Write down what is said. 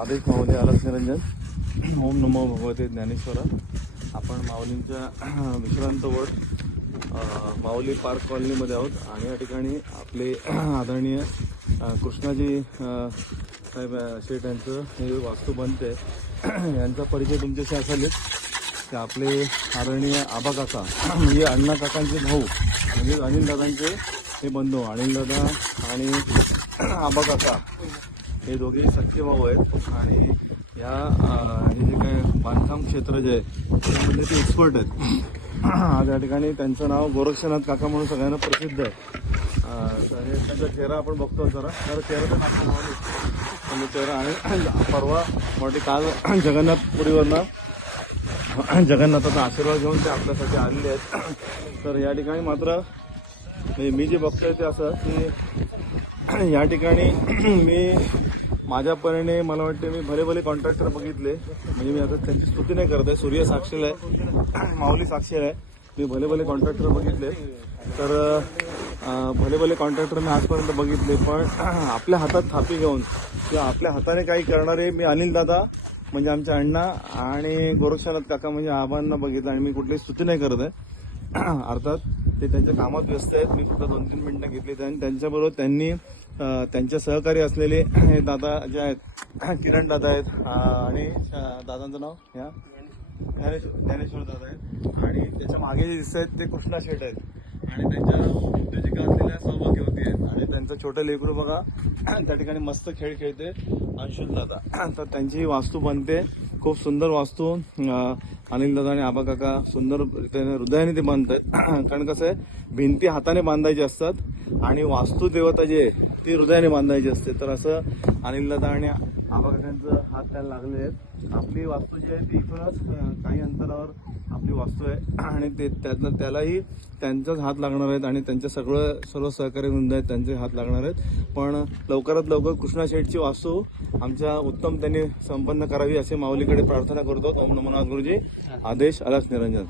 आदेश माऊली अलख निरंजन. ओम नमो भगवते ज्ञानेश्वरा. आपण माऊलींच्या विश्रांत वड माऊली पार्क कॉलनीमध्ये आहोत आणि या ठिकाणी आपले आदरणीय कृष्णाजी साहेब शेठ यांचं हे वास्तू बनते. यांचा परिचय तुमच्याशी असेलच की आपले आदरणीय आबा काका म्हणजे अण्णा काकांचे भाऊ म्हणजे अनिल दादांचे हे बंधू अनिल दादा आणि आबा काका हे दोघे सख्खे भाऊ आहेत आणि या हे जे काय बांधकाम क्षेत्र जे आहे त्यामध्ये ते एक्सपर्ट आहेत. आज या ठिकाणी त्यांचं नाव गोरक्षनाथ काका म्हणून सगळ्यांना प्रसिद्ध आहे. त्यांचा चेहरा आपण बघतो जरा चेहरा तर त्यांचा चेहरा आणि परवा मोठी काल जगन्नाथाचा आशीर्वाद घेऊन ते आपल्यासाठी आलेले आहेत. तर या ठिकाणी मात्र मी जे बघतोय ते असं की या ठिकाणी मी माझ्यापरीने मला वाटते मी भले कॉन्ट्रॅक्टर बघितले. म्हणजे मी आता त्यांची स्तुती नाही करत आहे, सूर्य साक्षीला आहे, माऊली साक्षीला आहे. मी भले कॉन्ट्रॅक्टर बघितले. तर भले कॉन्ट्रॅक्टर मी आजपर्यंत बघितले, पण आपल्या हातात थापी घेऊन किंवा आपल्या हाताने काही करणारे मी अनिल दादा म्हणजे आमचे अण्णा आणि गोरक्षनाथ काका म्हणजे आबांना बघितलं. आणि मी कुठलीही स्तुती नाही करत आहे, अर्थात ते त्यांच्या कामात व्यस्त आहेत. मी फक्त 2-3 मिनिटं घेतली आणि त्यांच्याबरोबर त्यांनी त्यांचे सहकारी असलेले हे दादा जे आहेत किरण दादा आहेत आणि दादांचं नाव या ज्ञानेश्वर दादा आहेत आणि त्याच्या मागे जे दिसत आहेत ते कृष्णा शेठ आहेत आणि त्यांच्या उद्योजिका असलेल्या सौभाग्यवती आहेत आणि त्यांचं छोटं लेकरू बघा त्या ठिकाणी मस्त खेळ खेळते अंशुल दादा. तर त्यांची ही वास्तू बनते, खूप सुंदर वास्तू. अनिल दादा आणि आबा काका सुंदर हृदयाने ते बांधतात. कारण कसं आहे भिंती हाताने बांधायची असतात आणि वास्तू देवता जी आहे ती हृदयाने बांधायची असते. तर असं अनिल दादा आणि आबा काकांचं हात त्याला लागले आहेत. आपली वास्तू जी आहे ती इथूनच काही अंतरावर आपली वास्तू आहे आणि ते त्यालाही त्यांचाच हात लागणार आहेत आणि त्यांचे सर्व सहकारी वृंद आहेत त्यांचे हात लागणार आहेत. पण लवकरात लवकर कृष्णा शेठची वास्तू आमच्या उत्तम त्यांनी संपन्न करावी असे माऊलीकडे प्रार्थना करतो. ओम नमो नाथ गुरुजी. आदेश अलख निरंजन.